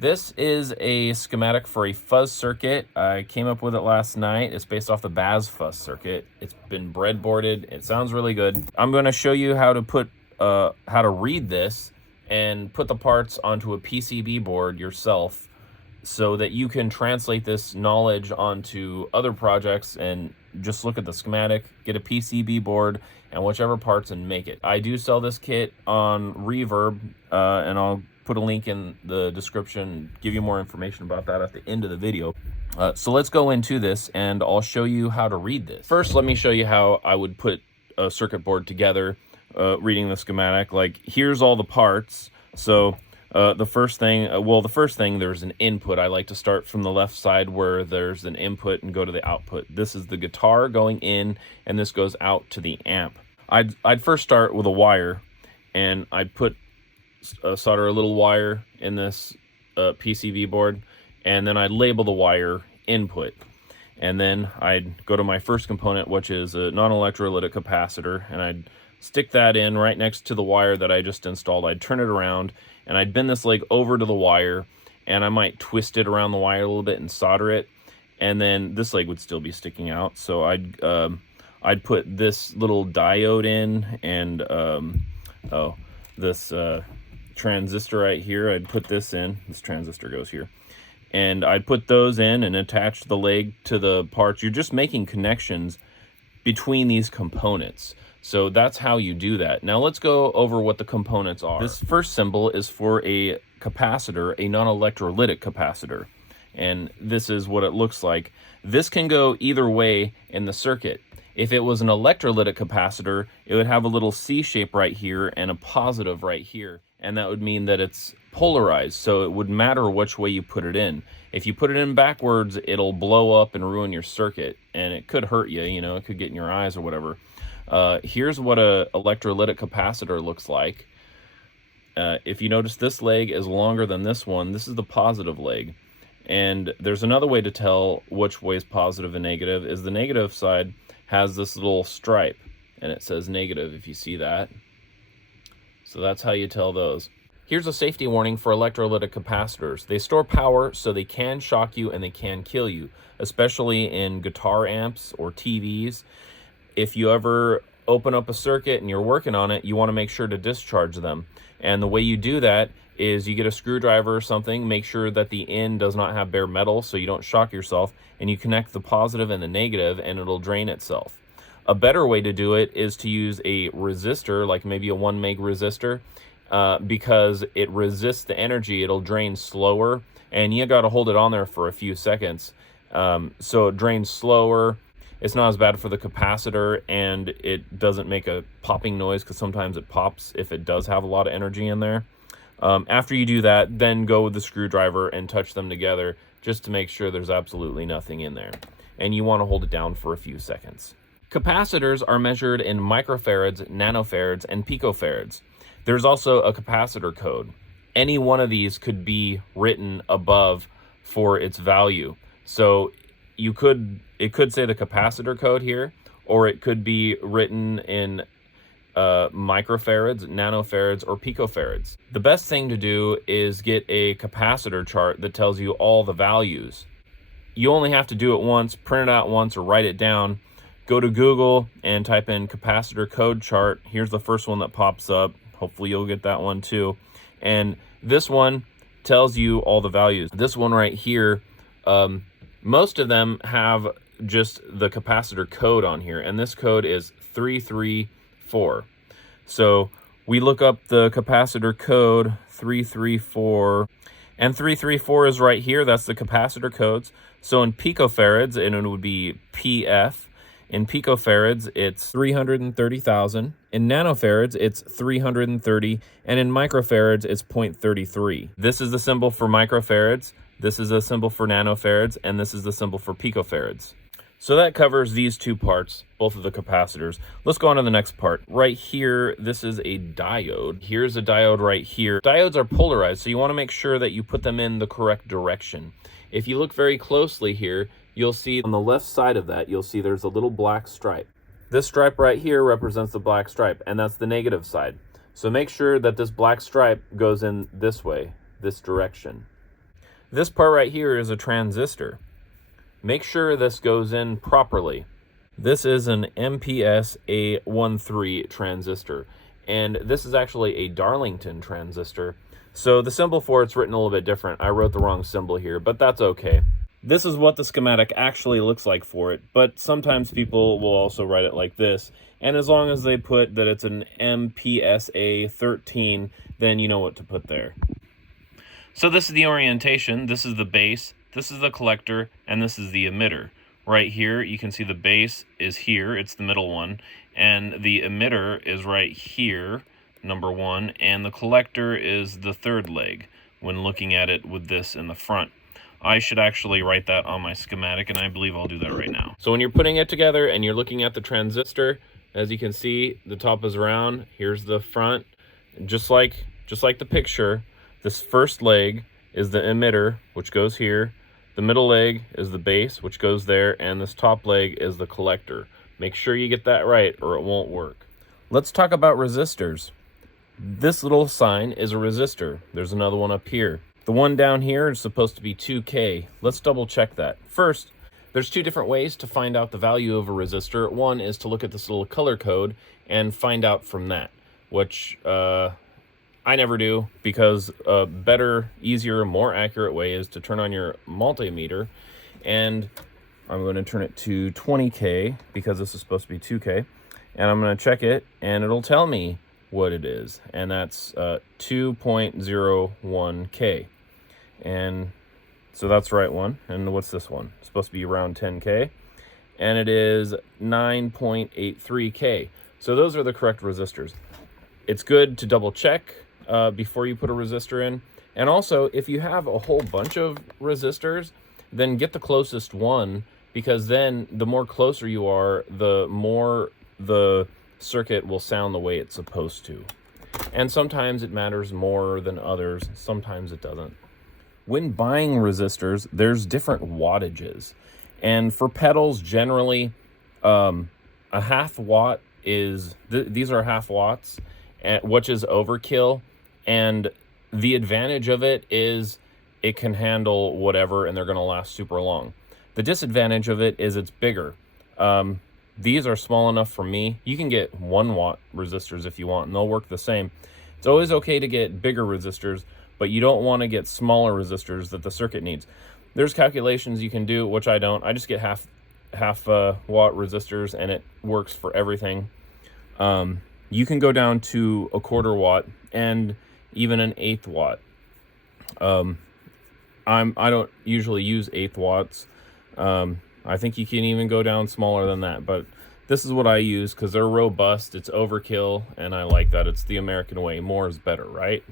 This is a schematic for a fuzz circuit. I came up with it last night. It's based off the Baz fuzz circuit. It's been breadboarded. It sounds really good. I'm going to show you how to read this and put the parts onto a PCB board yourself so that you can translate this knowledge onto other projects and just look at the schematic, get a PCB board and whichever parts and make it. I do sell this kit on Reverb, and I'll put a link in the description, give you more information about that at the end of the video. So let's go into this and I'll show you how to read this. First, let me show you how I would put a circuit board together, reading the schematic. Like, here's all the parts. So the first thing, there's an input. I like to start from the left side where there's an input and go to the output. This is the guitar going in, and this goes out to the amp. I'd first start with a wire, and I'd solder a little wire in this PCB board, and then I'd label the wire input. And then I'd go to my first component, which is a non-electrolytic capacitor, and I'd stick that in right next to the wire that I just installed. I'd turn it around, and I'd bend this leg over to the wire, and I might twist it around the wire a little bit and solder it, and then this leg would still be sticking out. So I'd put this little diode in, and this transistor right here, I'd put this in. This transistor goes here. And I'd put those in and attach the leg to the parts. You're just making connections between these components. So that's how you do that. Now let's go over what the components are. This first symbol is for a capacitor, a non-electrolytic capacitor. And this is what it looks like. This can go either way in the circuit. If it was an electrolytic capacitor, it would have a little C shape right here and a positive right here. And that would mean that it's polarized, so it would matter which way you put it in. If you put it in backwards, it'll blow up and ruin your circuit, and it could hurt you, it could get in your eyes or whatever. Here's what a electrolytic capacitor looks like. If you notice, this leg is longer than this one. This is the positive leg. And there's another way to tell which way is positive and negative, is the negative side has this little stripe, and it says negative, if you see that. So that's how you tell those. Here's a safety warning for electrolytic capacitors. They store power, so they can shock you and they can kill you, especially in guitar amps or TVs. If you ever open up a circuit and you're working on it, you want to make sure to discharge them. And the way you do that is you get a screwdriver or something, make sure that the end does not have bare metal so you don't shock yourself, and you connect the positive and the negative and it'll drain itself. A better way to do it is to use a resistor, like maybe a 1 meg resistor, because it resists the energy. It'll drain slower, and you got to hold it on there for a few seconds. So it drains slower. It's not as bad for the capacitor, and it doesn't make a popping noise because sometimes it pops if it does have a lot of energy in there. After you do that, then go with the screwdriver and touch them together just to make sure there's absolutely nothing in there. And you want to hold it down for a few seconds. Capacitors are measured in microfarads, nanofarads, and picofarads. There's also a capacitor code. Any one of these could be written above for its value. So it could say the capacitor code here, or it could be written in microfarads, nanofarads, or picofarads. The best thing to do is get a capacitor chart that tells you all the values. You only have to do it once, print it out once, or write it down. Go to Google and type in capacitor code chart. Here's the first one that pops up. Hopefully you'll get that one too. And this one tells you all the values. This one right here, most of them have just the capacitor code on here, and this code is 334. So we look up the capacitor code 334, and 334 is right here. That's the capacitor codes. So in picofarads, and it would be PF. In picofarads, it's 330,000. In nanofarads, it's 330. And in microfarads, it's 0.33. This is the symbol for microfarads. This is a symbol for nanofarads. And this is the symbol for picofarads. So that covers these two parts, both of the capacitors. Let's go on to the next part. Right here, this is a diode. Here's a diode right here. Diodes are polarized, so you want to make sure that you put them in the correct direction. If you look very closely here, you'll see on the left side of that, you'll see there's a little black stripe. This stripe right here represents the black stripe, and that's the negative side. So make sure that this black stripe goes in this way, this direction. This part right here is a transistor. Make sure this goes in properly. This is an MPS A13 transistor, and this is actually a Darlington transistor. So the symbol for it's written a little bit different. I wrote the wrong symbol here, but that's okay. This is what the schematic actually looks like for it, but sometimes people will also write it like this. And as long as they put that it's an MPSA 13, then you know what to put there. So this is the orientation, this is the base, this is the collector, and this is the emitter. Right here, you can see the base is here, it's the middle one, and the emitter is right here, number one, and the collector is the third leg when looking at it with this in the front. I should actually write that on my schematic, and I believe I'll do that right now. So when you're putting it together and you're looking at the transistor, as you can see, the top is round, here's the front, and just like the picture, this first leg is the emitter, which goes here. The middle leg is the base, which goes there, and this top leg is the collector. Make sure you get that right or it won't work. Let's talk about resistors. This little sign is a resistor. There's another one up here. The one down here is supposed to be 2K. Let's double check that. First, there's two different ways to find out the value of a resistor. One is to look at this little color code and find out from that, which I never do, because a better, easier, more accurate way is to turn on your multimeter, and I'm going to turn it to 20K because this is supposed to be 2K, and I'm going to check it, and it'll tell me what it is, and that's 2.01K, and so that's the right one. And what's this one? It's supposed to be around 10K, and it is 9.83K. So those are the correct resistors. It's good to double check before you put a resistor in. And also, if you have a whole bunch of resistors, then get the closest one, because then the more closer you are, the more the circuit will sound the way it's supposed to. And sometimes it matters more than others, sometimes it doesn't. When buying resistors, there's different wattages. And for pedals, generally, a half watt is, these are half watts, which is overkill. And the advantage of it is it can handle whatever, and they're going to last super long. The disadvantage of it is it's bigger. These are small enough for me. You can get 1 watt resistors if you want, and they'll work the same. It's always okay to get bigger resistors, but you don't want to get smaller resistors that the circuit needs. There's calculations you can do, which I don't. I just get half watt resistors, and it works for everything. You can go down to a 1/4 watt and even an 1/8 watt. I don't usually use 1/8 watts. I think you can even go down smaller than that, but this is what I use because they're robust, it's overkill, and I like that. It's the American way. More is better, right?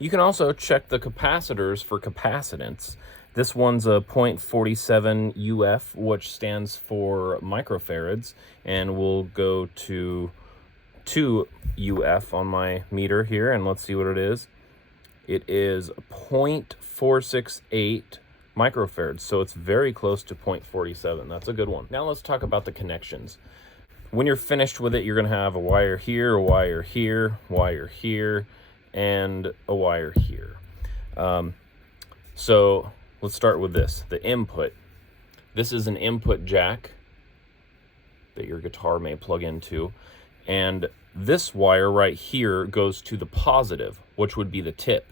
You can also check the capacitors for capacitance. This one's a 0.47 UF, which stands for microfarads, and we'll go to 2 UF on my meter here, and let's see what it is. It is 0.468 microfarads, so it's very close to 0.47. That's a good one. Now let's talk about the connections. When you're finished with it, you're going to have a wire here, a wire here, wire here, and a wire here. So let's start with this, the input. This is an input jack that your guitar may plug into, and this wire right here goes to the positive, which would be the tip,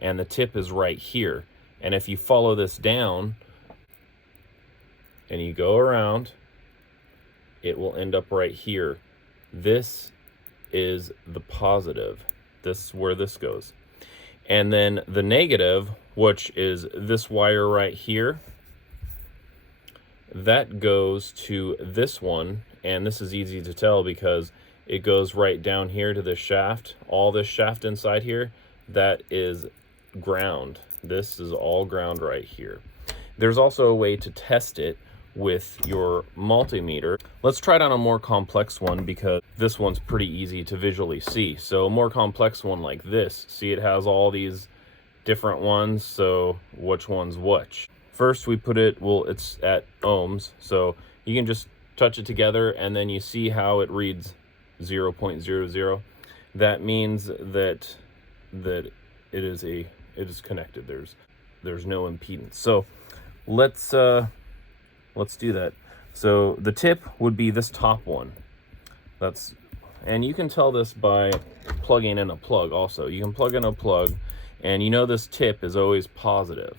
and the tip is right here. And if you follow this down and you go around, it will end up right here. This is the positive. This is where this goes. And then the negative, which is this wire right here, that goes to this one. And this is easy to tell because it goes right down here to this shaft. All this shaft inside here, that is ground. This is all ground right here. There's also a way to test it with your multimeter. Let's try it on a more complex one because this one's pretty easy to visually see. So a more complex one like this, see it has all these different ones, so which one's which? First we put it, well, it's at ohms, so you can just touch it together and then you see how it reads 0.00. That means that it is connected. There's there's no impedance. So let's do that. So the tip would be this top one. And you can tell this by plugging in a plug also. You can plug in a plug, and you know this tip is always positive,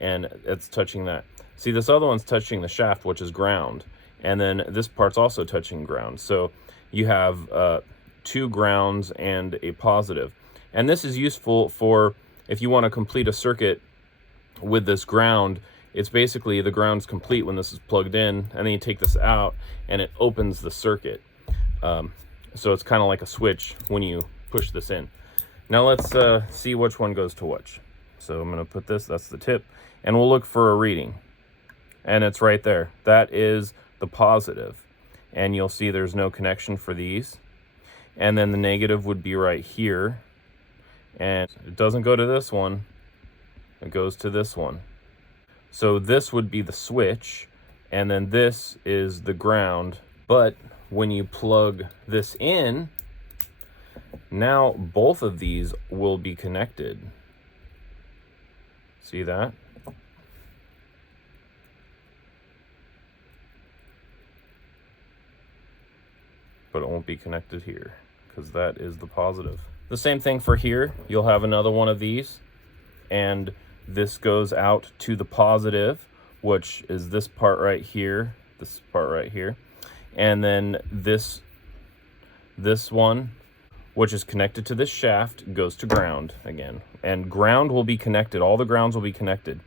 and it's touching that. See, this other one's touching the shaft, which is ground, and then this part's also touching ground. So you have 2 grounds and a positive. And this is useful for if you want to complete a circuit with this ground. It's basically the ground's complete when this is plugged in, and then you take this out and it opens the circuit. So it's kind of like a switch when you push this in. Now let's see which one goes to which. So I'm going to put this, that's the tip, and we'll look for a reading. And it's right there. That is the positive. And you'll see there's no connection for these. And then the negative would be right here. And it doesn't go to this one. It goes to this one. So this would be the switch, and then this is the ground. But when you plug this in, now both of these will be connected. See that? But it won't be connected here because that is the positive. The same thing for here. You'll have another one of these, and this goes out to the positive, which is this part right here, this part right here. And then this one, which is connected to this shaft, goes to ground again. And ground will be connected. All the grounds will be connected.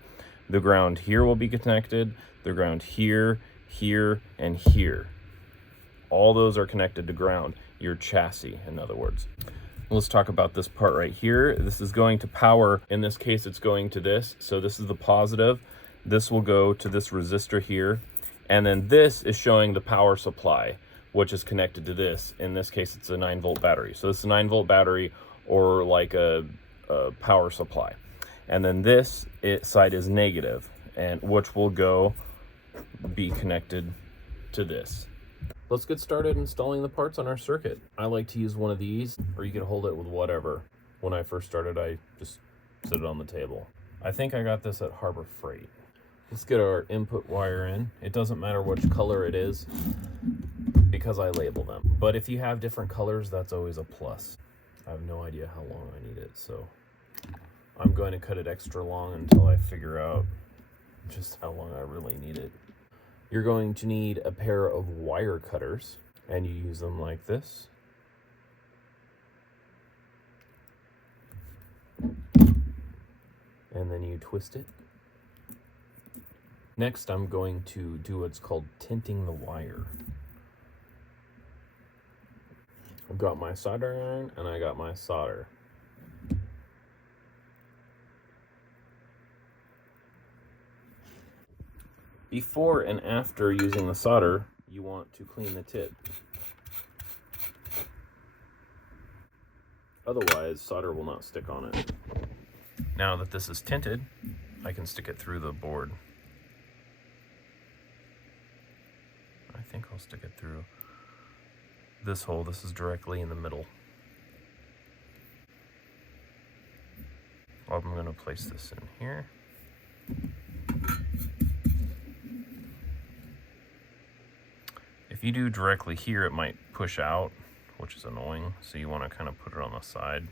The ground here will be connected. The ground here, here, and here. All those are connected to ground. Your chassis, in other words. Let's talk about this part right here. This is going to power. In this case, it's going to this. So this is the positive. This will go to this resistor here. And then this is showing the power supply, which is connected to this. In this case, it's a 9-volt battery. So this is a 9-volt battery, or like a power supply. And then this side is negative, and which will be connected to this. Let's get started installing the parts on our circuit. I like to use one of these, or you can hold it with whatever. When I first started, I just set it on the table. I think I got this at Harbor Freight. Let's get our input wire in. It doesn't matter which color it is because I label them. But if you have different colors, that's always a plus. I have no idea how long I need it, so I'm going to cut it extra long until I figure out just how long I really need it. You're going to need a pair of wire cutters, and you use them like this. And then you twist it. Next, I'm going to do what's called tinting the wire. I've got my soldering iron, and I got my solder. Before and after using the solder, you want to clean the tip. Otherwise, solder will not stick on it. Now that this is tinted, I can stick it through the board. I think I'll stick it through this hole. This is directly in the middle. I'm going to place this in here. If you do directly here, it might push out, which is annoying, so you want to kind of put it on the side.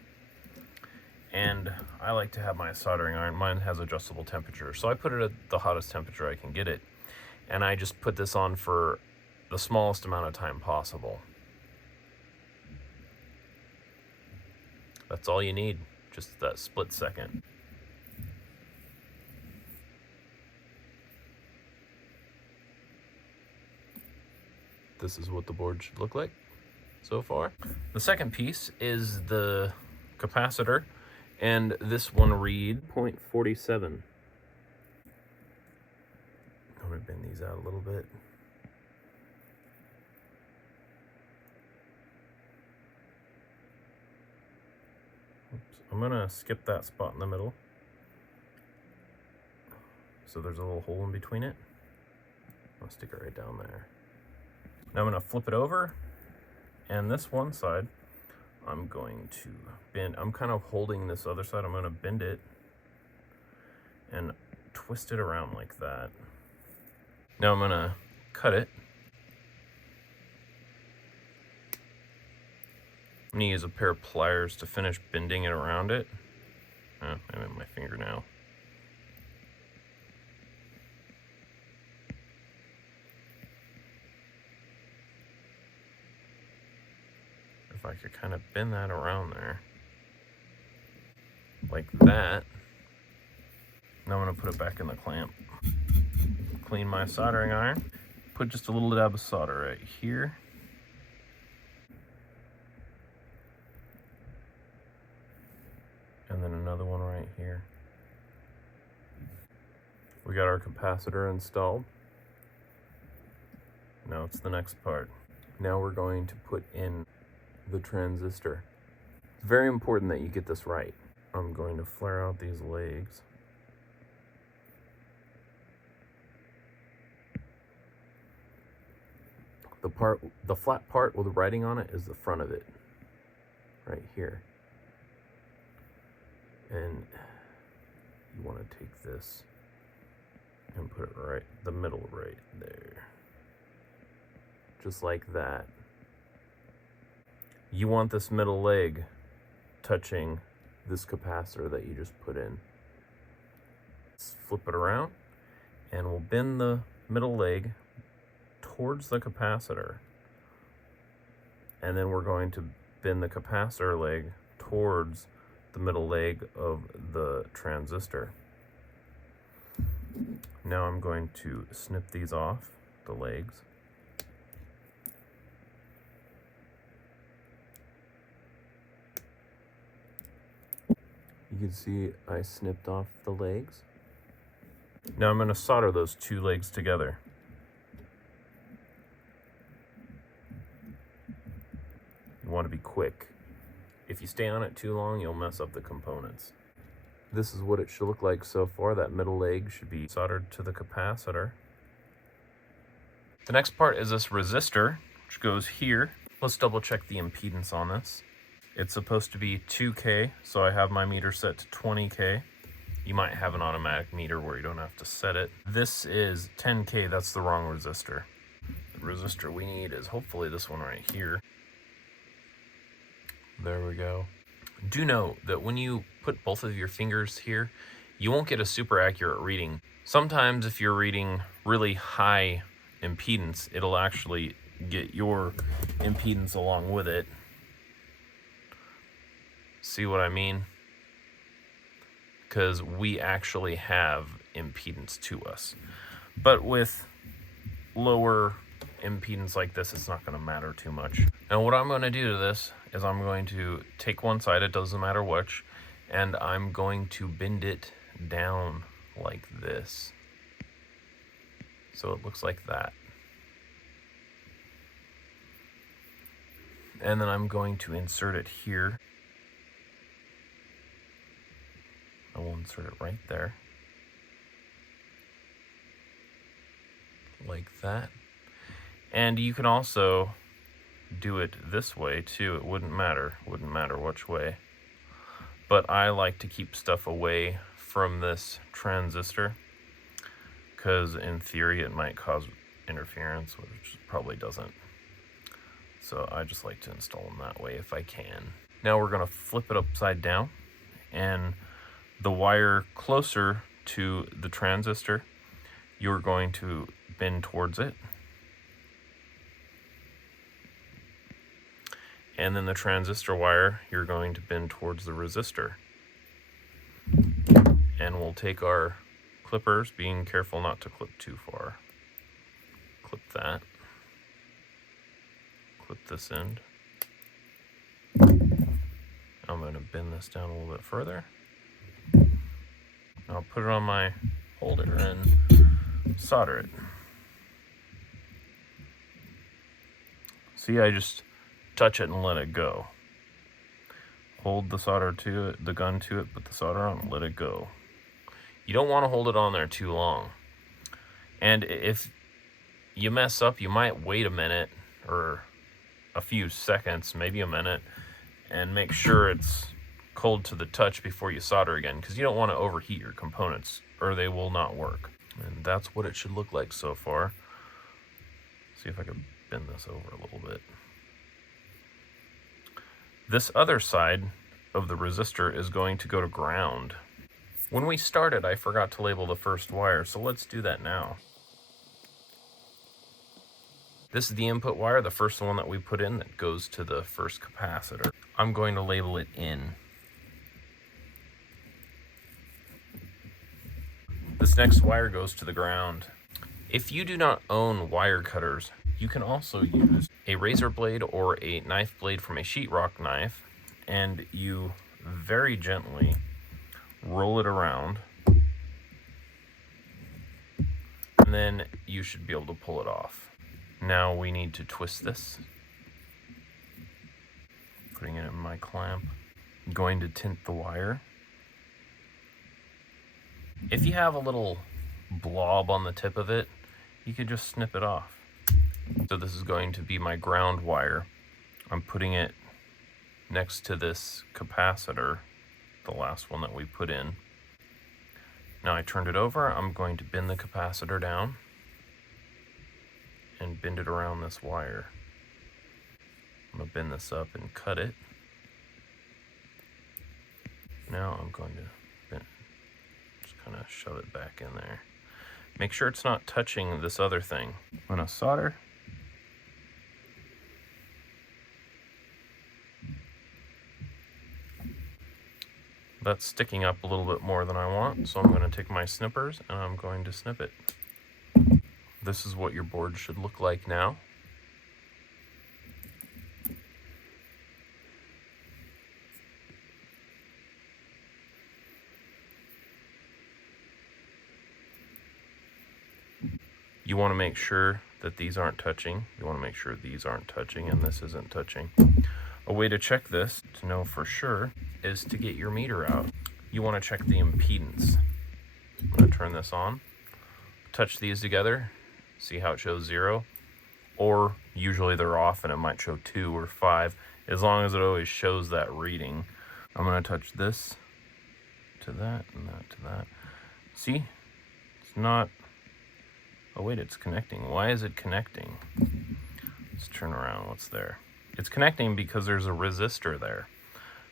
And I like to have my soldering iron, mine has adjustable temperature, so I put it at the hottest temperature I can get it, and I just put this on for the smallest amount of time possible. That's all you need, just that split second. This is what the board should look like so far. The second piece is the capacitor, and this one read 0.47. I'm gonna bend these out a little bit. Oops. I'm gonna skip that spot in the middle. So there's a little hole in between it. I'll stick it right down there. Now I'm going to flip it over, and this one side I'm going to bend. I'm kind of holding this other side. I'm going to bend it, and twist it around like that. Now I'm gonna cut it. I'm gonna use a pair of pliers to finish bending it around it. Oh, I'm in my finger now. If I could kind of bend that around there, like that. Now I'm gonna put it back in the clamp. Clean my soldering iron. Put just a little dab of solder right here. And then another one right here. We got our capacitor installed. Now it's the next part. Now we're going to put in the transistor. It's very important that you get this right. I'm going to flare out these legs. The flat part with the writing on it is the front of it, right here. And you want to take this and put it right, the middle right there. Just like that. You want this middle leg touching this capacitor that you just put in. Let's flip it around and we'll bend the middle leg towards the capacitor. And then we're going to bend the capacitor leg towards the middle leg of the transistor. Now I'm going to snip these off, the legs. You can see I snipped off the legs. Now I'm going to solder those two legs together. You want to be quick. If you stay on it too long, you'll mess up the components. This is what it should look like so far. That middle leg should be soldered to the capacitor. The next part is this resistor, which goes here. Let's double check the impedance on this. It's supposed to be 2K, so I have my meter set to 20K. You might have an automatic meter where you don't have to set it. This is 10K, that's the wrong resistor. The resistor we need is hopefully this one right here. There we go. Do note that when you put both of your fingers here, you won't get a super accurate reading. Sometimes if you're reading really high impedance, it'll actually get your impedance along with it. See what I mean? Because we actually have impedance to us. But with lower impedance like this, it's not going to matter too much. Now what I'm going to do to this is I'm going to take one side, it doesn't matter which, and I'm going to bend it down like this. So it looks like that. And then I'm going to insert it here. I will insert it right there. Like that. And you can also do it this way too. It wouldn't matter which way. But I like to keep stuff away from this transistor because in theory it might cause interference, which probably doesn't. So I just like to install them that way if I can. Now we're going to flip it upside down, and the wire closer to the transistor, you're going to bend towards it. And then the transistor wire, you're going to bend towards the resistor. And we'll take our clippers, being careful not to clip too far. Clip that. Clip this end. I'm going to bend this down a little bit further. I'll put it on my holder and solder it. See, I just touch it and let it go. Hold the solder to it, the gun to it, put the solder on and let it go. You don't want to hold it on there too long. And if you mess up, you might wait a minute or a few seconds, maybe a minute, and make sure it's cold to the touch before you solder again, because you don't want to overheat your components or they will not work. And that's what it should look like so far. See if I can bend this over a little bit. This other side of the resistor is going to go to ground. When we started, I forgot to label the first wire, so let's do that now. This is the input wire, the first one that we put in that goes to the first capacitor. I'm going to label it in. This next wire goes to the ground. If you do not own wire cutters, you can also use a razor blade or a knife blade from a sheetrock knife, and you very gently roll it around, and then you should be able to pull it off. Now we need to twist this. Putting it in my clamp. I'm going to tint the wire. If you have a little blob on the tip of it, you could just snip it off. So this is going to be my ground wire. I'm putting it next to this capacitor, the last one that we put in. Now I turned it over, I'm going to bend the capacitor down and bend it around this wire. I'm going to bend this up and cut it. Now I'm going to just kind of shove it back in there. Make sure it's not touching this other thing. I'm going to solder. That's sticking up a little bit more than I want, so I'm going to take my snippers and I'm going to snip it. This is what your board should look like now. You want to make sure that these aren't touching. You want to make sure these aren't touching and this isn't touching. A way to check this, to know for sure, is to get your meter out. You want to check the impedance. I'm going to turn this on. Touch these together. See how it shows 0. Or usually they're off and it might show 2 or 5. As long as it always shows that reading. I'm going to touch this to that and that to that. See? It's not... Oh wait, it's connecting. Why is it connecting? Let's turn around. What's there? It's connecting because there's a resistor there.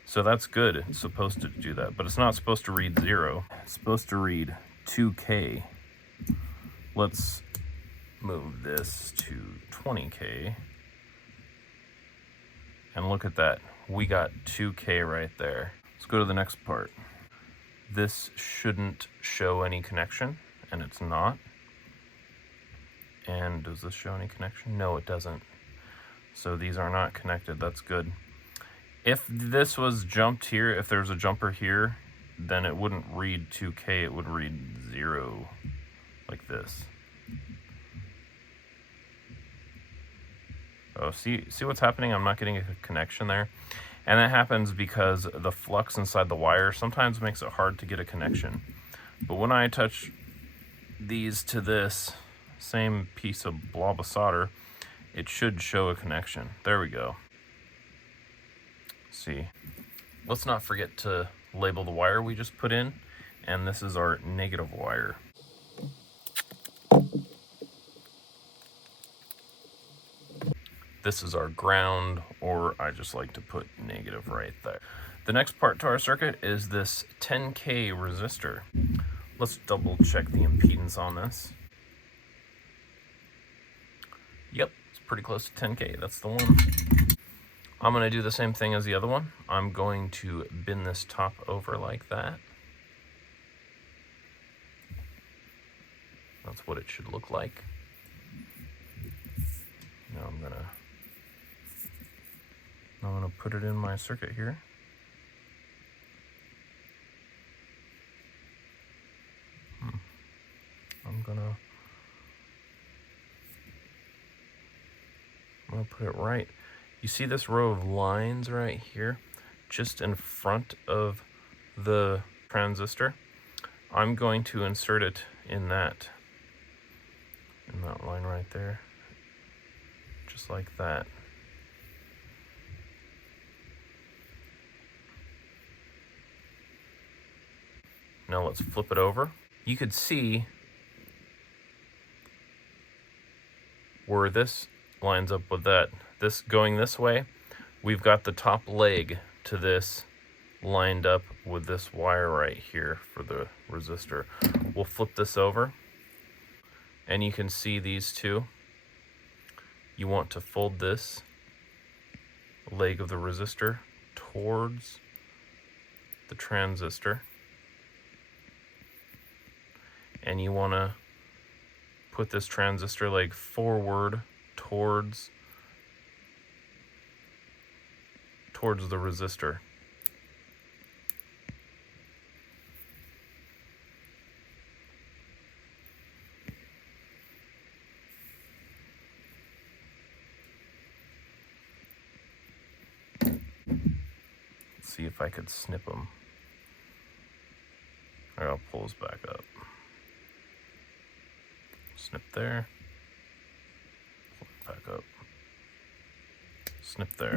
So that's good. It's supposed to do that, but it's not supposed to read 0. It's supposed to read 2K. Let's move this to 20K. And look at that. We got 2K right there. Let's go to the next part. This shouldn't show any connection, and it's not. And does this show any connection? No, it doesn't. So these are not connected. That's good. If this was jumped here, if there's a jumper here, then it wouldn't read 2K, it would read 0, like this. Oh, see what's happening? I'm not getting a connection there. And that happens because the flux inside the wire sometimes makes it hard to get a connection. But when I touch these to this same piece of blob of solder, it should show a connection. There we go. See, let's not forget to label the wire we just put in, and this is our negative wire. This is our ground, or I just like to put negative right there. The next part to our circuit is this 10K resistor. Let's double check the impedance on this. Yep, it's pretty close to 10K, that's the one. I'm going to do the same thing as the other one. I'm going to bend this top over like that. That's what it should look like. Now I'm going to put it in my circuit here. I'm going to put it right. You see this row of lines right here, just in front of the transistor? I'm going to insert it in that line right there, just like that. Now let's flip it over. You could see where this lines up with that. This going this way, we've got the top leg to this lined up with this wire right here for the resistor. We'll flip this over and you can see these two. You want to fold this leg of the resistor towards the transistor, and you want to put this transistor leg forward towards the resistor. Let's see if I could snip them. I'll pull this back up. Snip there. Pull it back up. Snip there.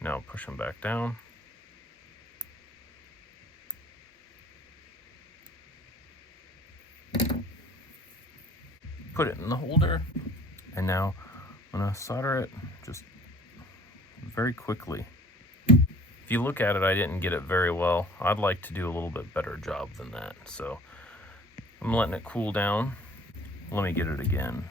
Now push them back down. Put it in the holder. And now I'm going to solder it just very quickly. If you look at it, I didn't get it very well. I'd like to do a little bit better job than that. So I'm letting it cool down. Let me get it again.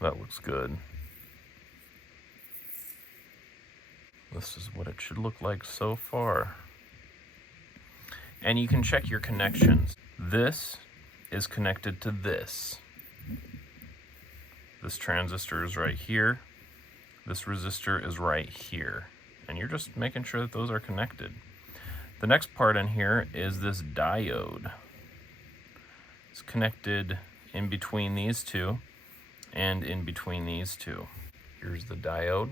That looks good. This is what it should look like so far. And you can check your connections. This is connected to this. This transistor is right here. This resistor is right here. And you're just making sure that those are connected. The next part in here is this diode. It's connected in between these two and in between these two. Here's the diode.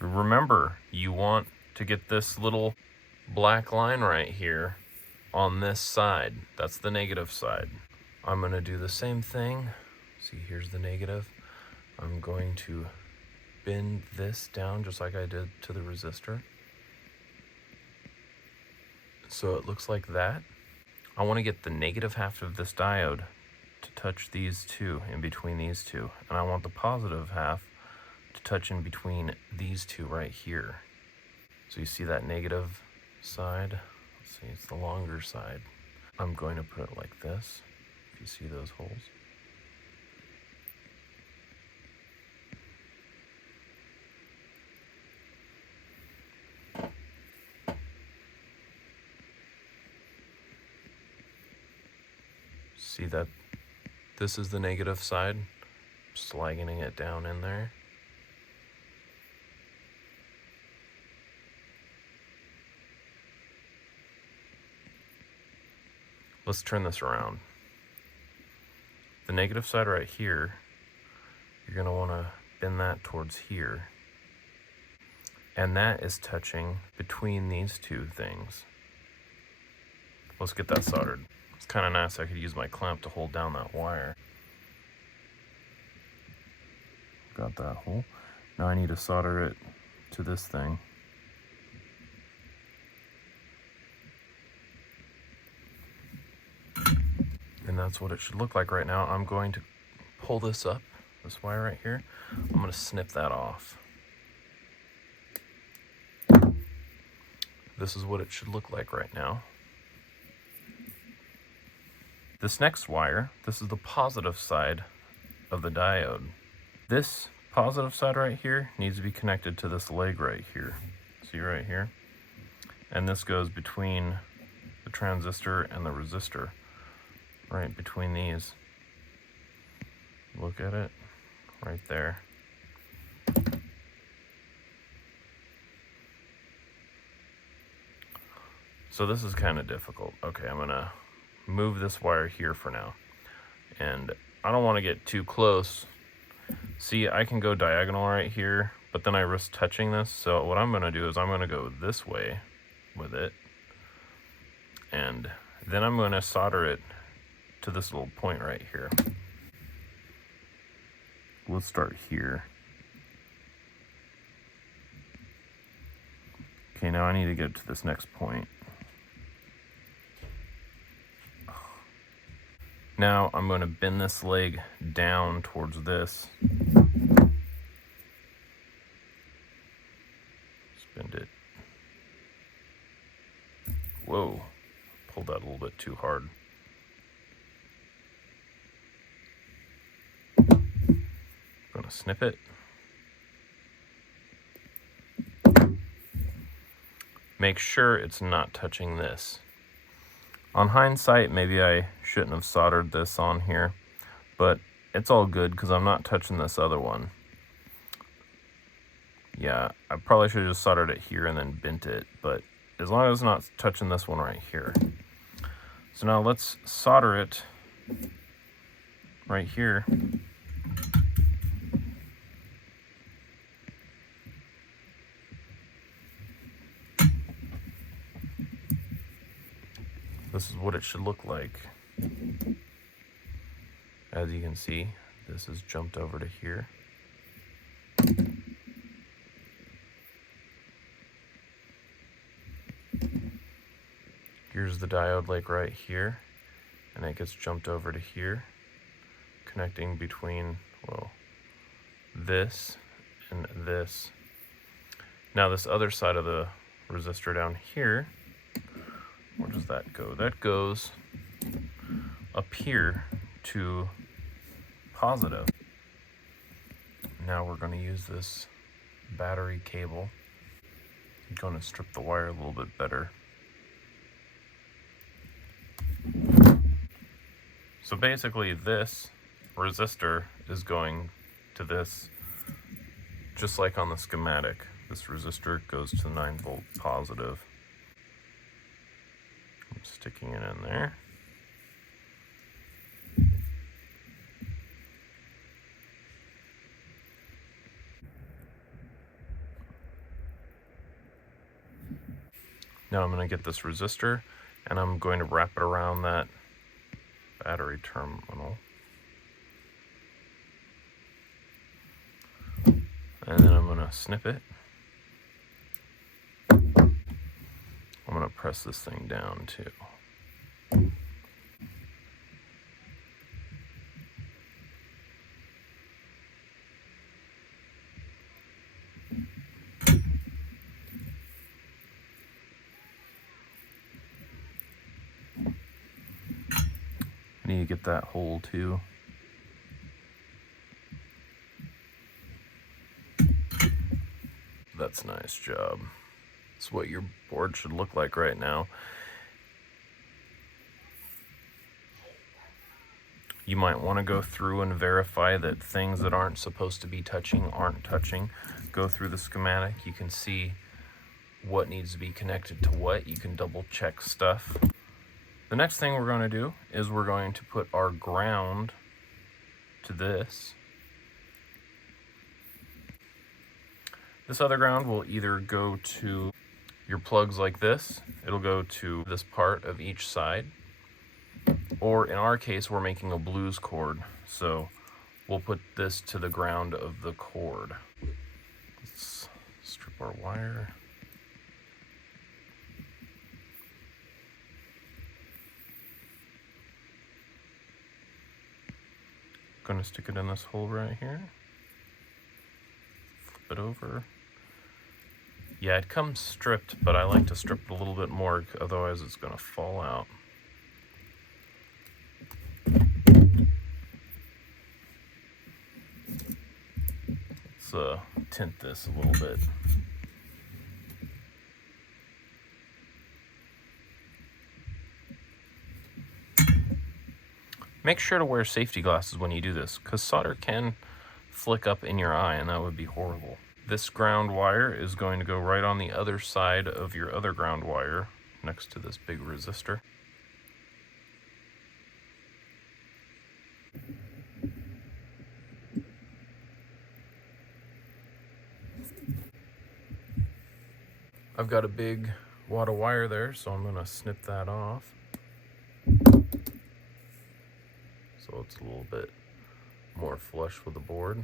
Remember, you want to get this little black line right here on this side. That's the negative side. I'm going to do the same thing. See, here's the negative. I'm going to bend this down just like I did to the resistor. So it looks like that. I want to get the negative half of this diode to touch these two, in between these two. And I want the positive half to touch in between these two right here. So you see that negative side? Let's see, it's the longer side. I'm going to put it like this, if you see those holes. See that this is the negative side, sliding it down in there. Let's turn this around. The negative side right here, you're going to want to bend that towards here. And that is touching between these two things. Let's get that soldered. It's kind of nice. I could use my clamp to hold down that wire. Got that hole. Now I need to solder it to this thing. And that's what it should look like right now. I'm going to pull this up, this wire right here. I'm going to snip that off. This is what it should look like right now. This next wire, this is the positive side of the diode. This positive side right here needs to be connected to this leg right here. See right here? And this goes between the transistor and the resistor. Right between these. Look at it. Right there. So this is kind of difficult. Okay, I'm going to move this wire here for now. And I don't want to get too close. See, I can go diagonal right here, but then I risk touching this. So what I'm going to do is I'm going to go this way with it. And then I'm going to solder it to this little point right here. Let's start here. Okay, now I need to get to this next point. Now I'm going to bend this leg down towards this. Bend it. Whoa, pulled that a little bit too hard. Gonna snip it. Make sure it's not touching this. On hindsight, maybe I shouldn't have soldered this on here, but it's all good because I'm not touching this other one. Yeah, I probably should have just soldered it here and then bent it, but as long as it's not touching this one right here. So now let's solder it right here. This is what it should look like. As you can see, this has jumped over to here. Here's the diode like right here, and it gets jumped over to here, connecting between, well, this and this. Now this other side of the resistor down here, where does that go? That goes up here to positive. Now we're going to use this battery cable. I'm going to strip the wire a little bit better. So basically this resistor is going to this, just like on the schematic. This resistor goes to 9-volt positive. I'm sticking it in there. Now I'm going to get this resistor and I'm going to wrap it around that battery terminal. And then I'm going to snip it. I'm going to press this thing down too. I need to get that hole too. That's a nice job. That's what your board should look like right now. You might want to go through and verify that things that aren't supposed to be touching aren't touching. Go through the schematic. You can see what needs to be connected to what. You can double check stuff. The next thing we're going to do is we're going to put our ground to this. This other ground will either go to your plugs like this. It'll go to this part of each side. Or in our case, we're making a blues cord. So we'll put this to the ground of the cord. Let's strip our wire. Gonna stick it in this hole right here. Flip it over. Yeah, it comes stripped, but I like to strip it a little bit more, otherwise it's gonna fall out. Let's tint this a little bit. Make sure to wear safety glasses when you do this, because solder can flick up in your eye and that would be horrible. This ground wire is going to go right on the other side of your other ground wire next to this big resistor. I've got a big wad of wire there, so I'm going to snip that off. So it's a little bit more flush with the board.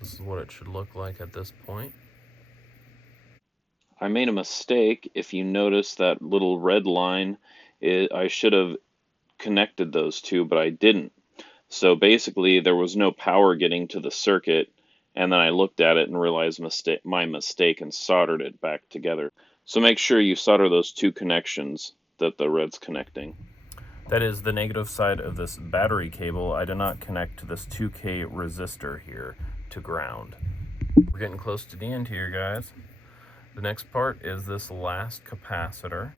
This is what it should look like at this point. I made a mistake. If you notice that little red line, I should have connected those two, but I didn't. So basically, there was no power getting to the circuit, and then I looked at it and realized my mistake and soldered it back together. So make sure you solder those two connections that the red's connecting. That is the negative side of this battery cable. I did not connect to this 2K resistor here to ground. We're getting close to the end here, guys. The next part is this last capacitor.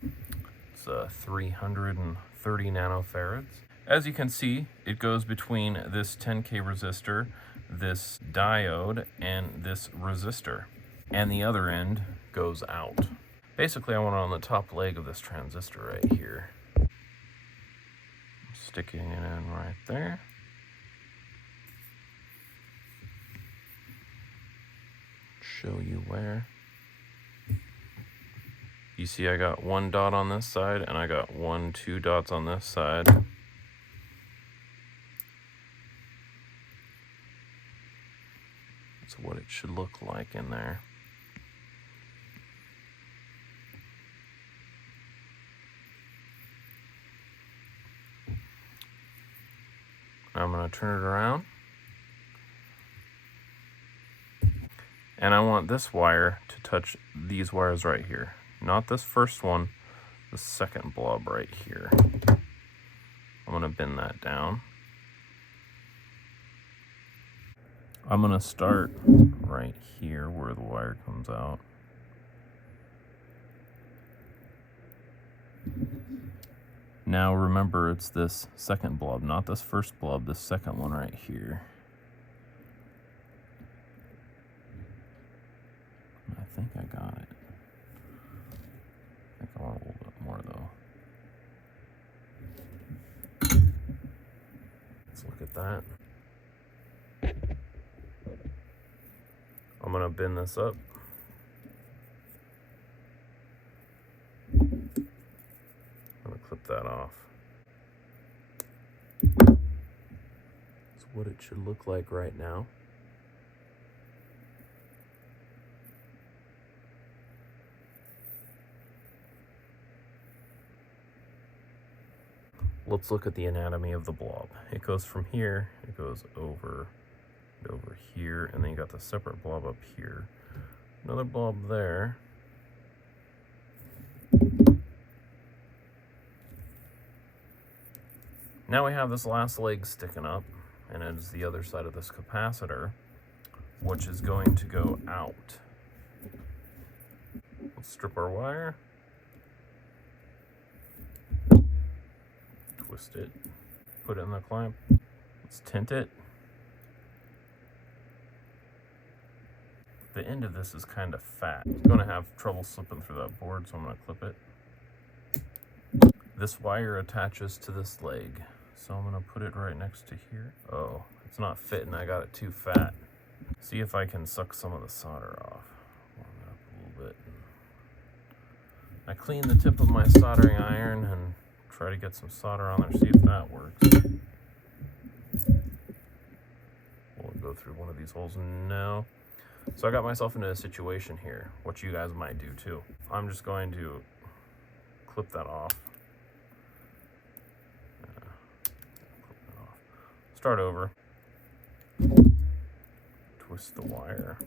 It's 330 nanofarads. As you can see, it goes between this 10K resistor, this diode, and this resistor. And the other end goes out. Basically, I want it on the top leg of this transistor right here. Sticking it in right there. Show you where. You see I got one dot on this side, and I got 2 dots on this side. That's what it should look like in there. I'm going to turn it around. And I want this wire to touch these wires right here. Not this first one, the second blob right here. I'm going to bend that down. I'm going to start right here where the wire comes out. Now remember, it's this second blob, not this first blob, this second one right here. I think I got it. I think I want a little bit more though. Let's look at that. I'm gonna bend this up. I'm gonna clip that off. That's what it should look like right now. Let's look at the anatomy of the blob. It goes from here, it goes over here, and then you got the separate blob up here. Another blob there. Now we have this last leg sticking up, and it is the other side of this capacitor, which is going to go out. Let's strip our wire. Twist it, put it in the clamp. Let's tint it. The end of this is kind of fat. I'm going to have trouble slipping through that board, so I'm going to clip it. This wire attaches to this leg, so I'm going to put it right next to here. Oh, it's not fitting. I got it too fat. See if I can suck some of the solder off. Warm it up a little bit. I clean the tip of my soldering iron and try to get some solder on there, see if that works. Will it go through one of these holes? No. So I got myself into a situation here, what you guys might do too. I'm just going to clip that off. Start over. Twist the wire.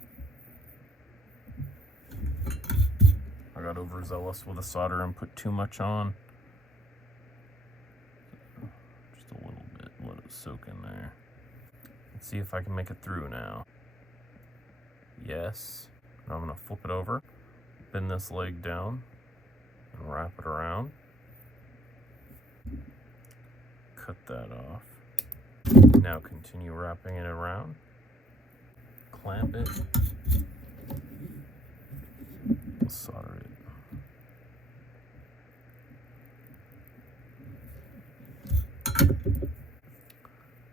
I got overzealous with the solder and put too much on. Just a little bit, let it soak in there. Let's see if I can make it through now. Yes. Now I'm going to flip it over, bend this leg down, and wrap it around. Cut that off. Now continue wrapping it around. Clamp it. Solder it.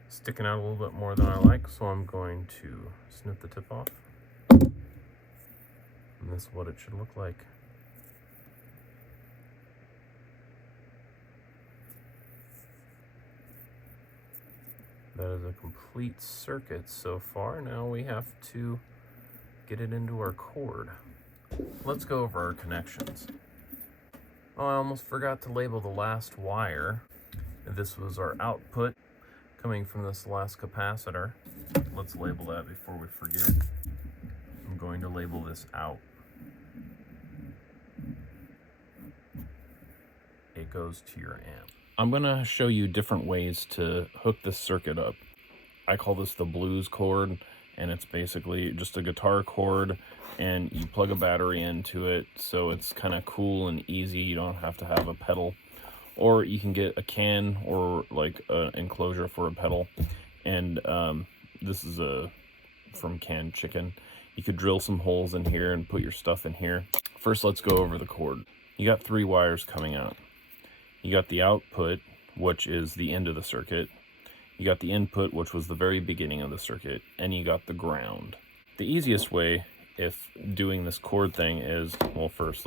Sticking out a little bit more than I like, so I'm going to snip the tip off. And this is what it should look like. That is a complete circuit so far. Now we have to get it into our cord. Let's go over our connections. Oh, I almost forgot to label the last wire. This was our output coming from this last capacitor. Let's label that before we forget. I'm going to label this out. It goes to your amp. I'm going to show you different ways to hook this circuit up. I call this the blues cord, and it's basically just a guitar cord, and you plug a battery into it, so it's kind of cool and easy. You don't have to have a pedal. Or you can get a can or like an enclosure for a pedal. And this is from Canned Chicken. You could drill some holes in here and put your stuff in here. First, let's go over the cord. You got 3 wires coming out. You got the output, which is the end of the circuit. You got the input, which was the very beginning of the circuit, and you got the ground. The easiest way, if doing this cord thing, is, well, first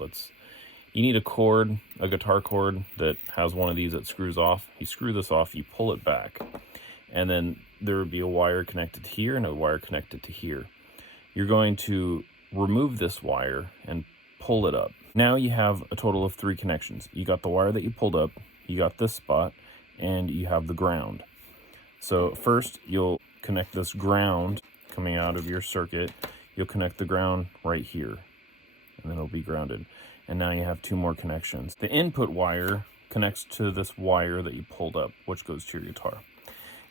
you need a cord, a guitar cord that has one of these that screws off. You screw this off, you pull it back, and then there would be a wire connected to here and a wire connected to here. You're going to remove this wire and pull it up. Now you have a total of 3 connections. You got the wire that you pulled up, you got this spot, and you have the ground. So first you'll connect this ground coming out of your circuit. You'll connect the ground right here, and then it'll be grounded. And now you have 2 more connections. The input wire connects to this wire that you pulled up, which goes to your guitar.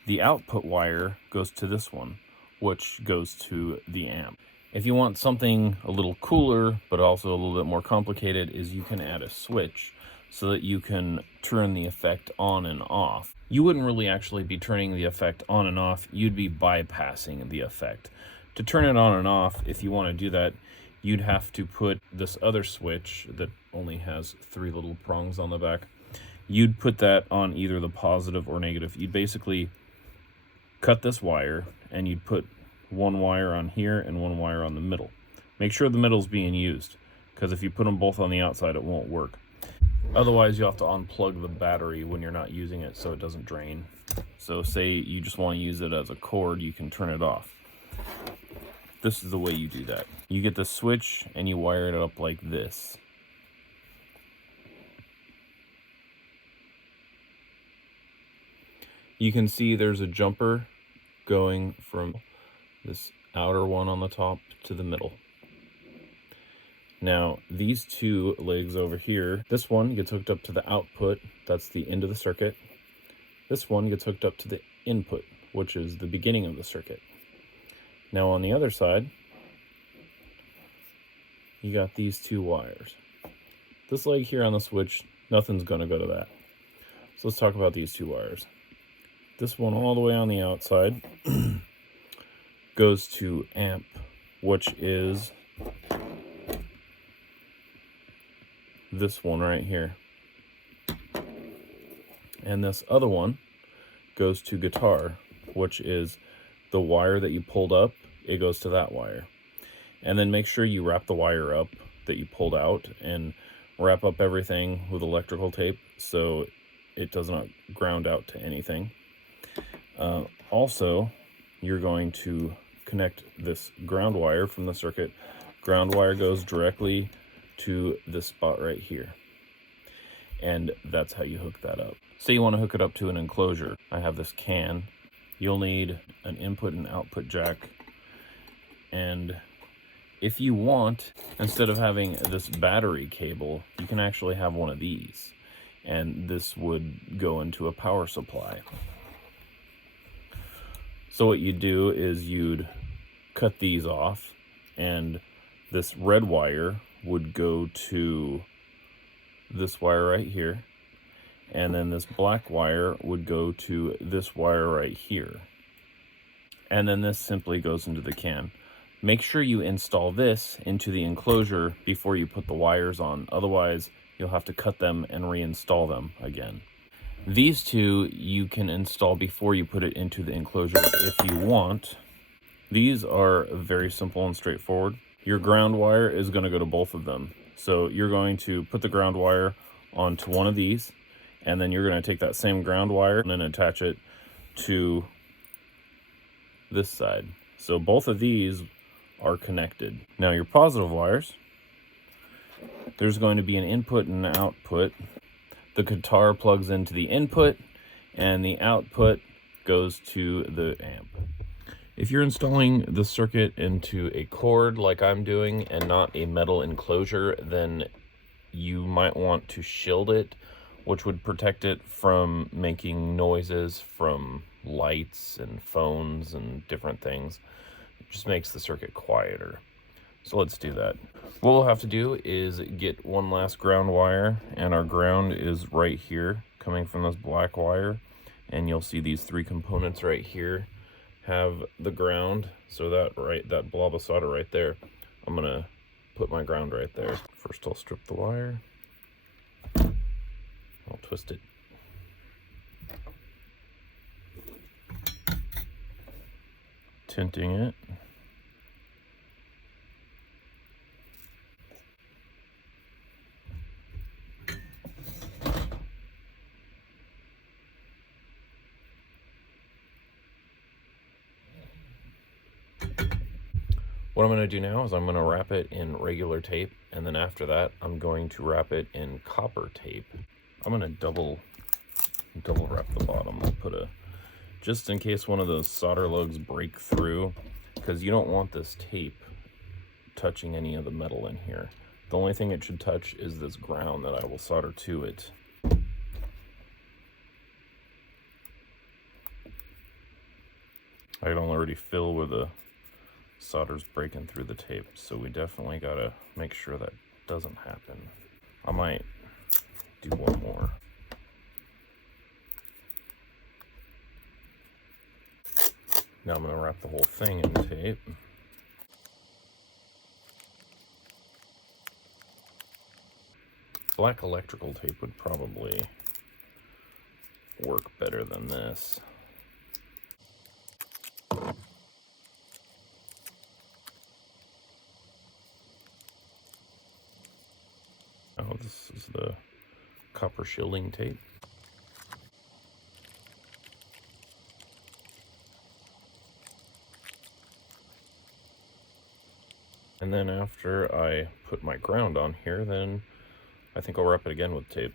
The output wire goes to this one, which goes to the amp. If you want something a little cooler, but also a little bit more complicated, is you can add a switch so that you can turn the effect on and off. You wouldn't really actually be turning the effect on and off, you'd be bypassing the effect. To turn it on and off, if you want to do that, you'd have to put this other switch that only has 3 little prongs on the back. You'd put that on either the positive or negative. You'd basically cut this wire and you'd put 1 wire on here and 1 wire on the middle. Make sure the middle's being used, because if you put them both on the outside, it won't work. Otherwise, you'll have to unplug the battery when you're not using it so it doesn't drain. So say you just want to use it as a cord, you can turn it off. This is the way you do that. You get the switch and you wire it up like this. You can see there's a jumper going from this outer one on the top to the middle. Now, these 2 legs over here, this one gets hooked up to the output, that's the end of the circuit. This one gets hooked up to the input, which is the beginning of the circuit. Now on the other side, you got these 2 wires. This leg here on the switch, nothing's gonna go to that. So let's talk about these 2 wires. This one all the way on the outside goes to amp, which is this one right here. And this other one goes to guitar, which is the wire that you pulled up, it goes to that wire. And then make sure you wrap the wire up that you pulled out and wrap up everything with electrical tape so it does not ground out to anything. Also, you're going to connect this ground wire from the circuit. Ground wire goes directly to this spot right here. And that's how you hook that up. Say you want to hook it up to an enclosure. I have this can. You'll need an input and output jack. And if you want, instead of having this battery cable, you can actually have one of these. And this would go into a power supply. So what you'd do is you'd cut these off, and this red wire would go to this wire right here, and then this black wire would go to this wire right here. And then this simply goes into the can. Make sure you install this into the enclosure before you put the wires on, otherwise you'll have to cut them and reinstall them again. These 2 you can install before you put it into the enclosure if you want. These are very simple and straightforward. Your ground wire is going to go to both of them. So you're going to put the ground wire onto one of these, and then you're going to take that same ground wire and then attach it to this side. So both of these are connected. Now your positive wires there's going to be an input and an output. The guitar plugs into the input, and the output goes to the amp. If you're installing the circuit into a cord like I'm doing and not a metal enclosure, then you might want to shield it, which would protect it from making noises from lights and phones and different things. It just makes the circuit quieter. So let's do that. What we'll have to do is get one last ground wire, and our ground is right here coming from this black wire, and you'll see these three components right here have the ground. So that blob of solder right there, I'm gonna put my ground right there. First I'll strip the wire, I'll twist it, tinting it. What I'm going to do now is I'm going to wrap it in regular tape, and then after that I'm going to wrap it in copper tape. I'm going to double wrap the bottom. I'll put just in case one of those solder lugs break through, because you don't want this tape touching any of the metal in here. The only thing it should touch is this ground that I will solder to it. I can already feel where the solder's breaking through the tape, so we definitely gotta make sure that doesn't happen. I might do one more. Now I'm gonna wrap the whole thing in tape. Black electrical tape would probably work better than this. Oh, this is the copper shielding tape. And then after I put my ground on here, then I think I'll wrap it again with tape.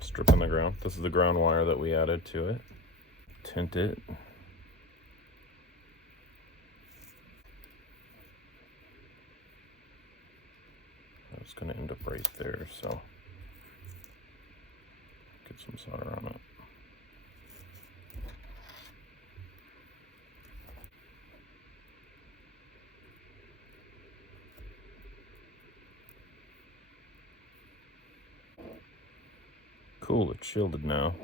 Stripping the ground. This is the ground wire that we added to it. Tint it. It's going to end up right there, so get some solder on it. Cool, it's shielded now.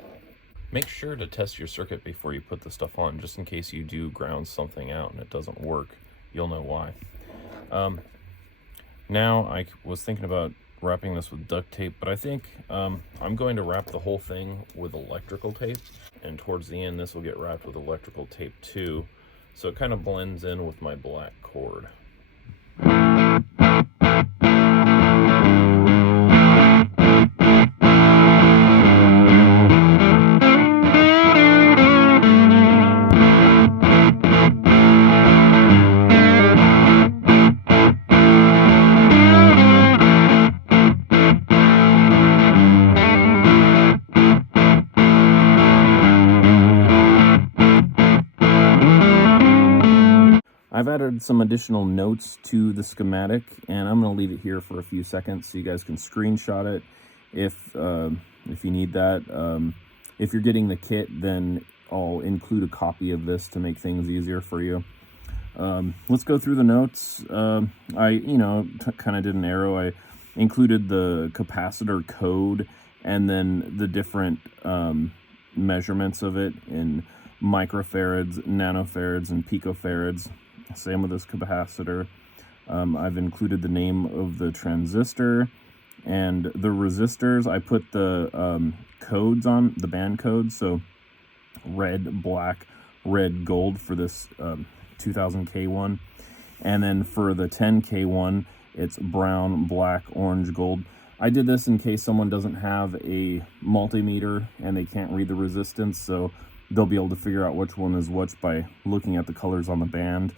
Make sure to test your circuit before you put the stuff on, just in case you do ground something out and it doesn't work. You'll know why. Now I was thinking about wrapping this with duct tape, but I think I'm going to wrap the whole thing with electrical tape, and towards the end this will get wrapped with electrical tape too, so it kind of blends in with my black cord. I've added some additional notes to the schematic, and I'm going to leave it here for a few seconds so you guys can screenshot it if you need that. If you're getting the kit, then I'll include a copy of this to make things easier for you. Let's go through the notes. I kind of did an arrow. I included the capacitor code and then the different measurements of it in microfarads, nanofarads, and picofarads. Same with this capacitor. I've included the name of the transistor and the resistors. I put the codes on, the band codes, so red, black, red, gold for this 2000K one. And then for the 10K one, it's brown, black, orange, gold. I did this in case someone doesn't have a multimeter and they can't read the resistance, so they'll be able to figure out which one is which by looking at the colors on the band.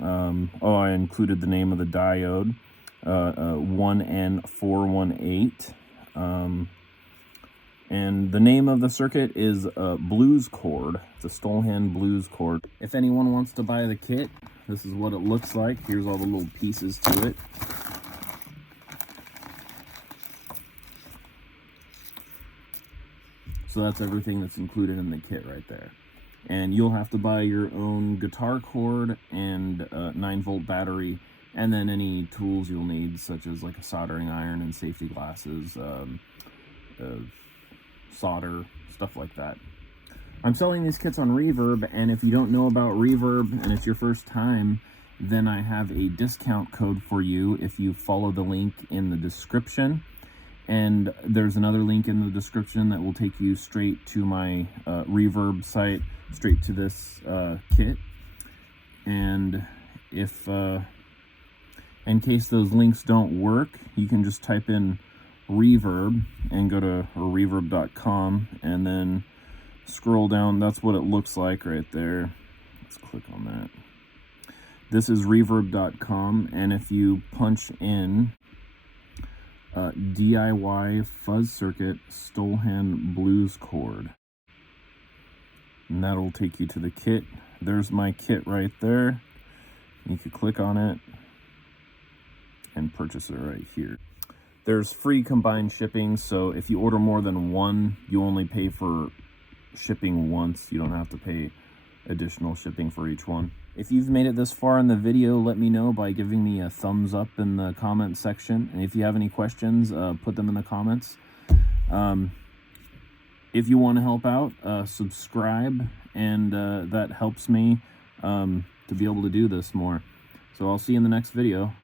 Oh, I included the name of the diode, 1N418. And the name of the circuit is Blues Cord. It's a Stolhand Blues Cord. If anyone wants to buy the kit, this is what it looks like. Here's all the little pieces to it. So that's everything that's included in the kit right there. And you'll have to buy your own guitar cord and 9-volt battery, and then any tools you'll need, such as like a soldering iron and safety glasses, solder, stuff like that. I'm selling these kits on Reverb, and if you don't know about Reverb and it's your first time, then I have a discount code for you if you follow the link in the description. And there's another link in the description that will take you straight to my Reverb site, straight to this kit. And if, in case those links don't work, you can just type in Reverb and go to reverb.com and then scroll down. That's what it looks like right there. Let's click on that. This is reverb.com, and if you punch in DIY fuzz circuit Stolhand Blues Cord, and that'll take you to the kit. There's my kit right there. You can click on it and purchase it right here. There's free combined shipping, so if you order more than one, you only pay for shipping once. You don't have to pay additional shipping for each one. If you've made it this far in the video, let me know by giving me a thumbs up in the comment section. And if you have any questions, put them in the comments. If you want to help out, subscribe, and that helps me to be able to do this more. So I'll see you in the next video.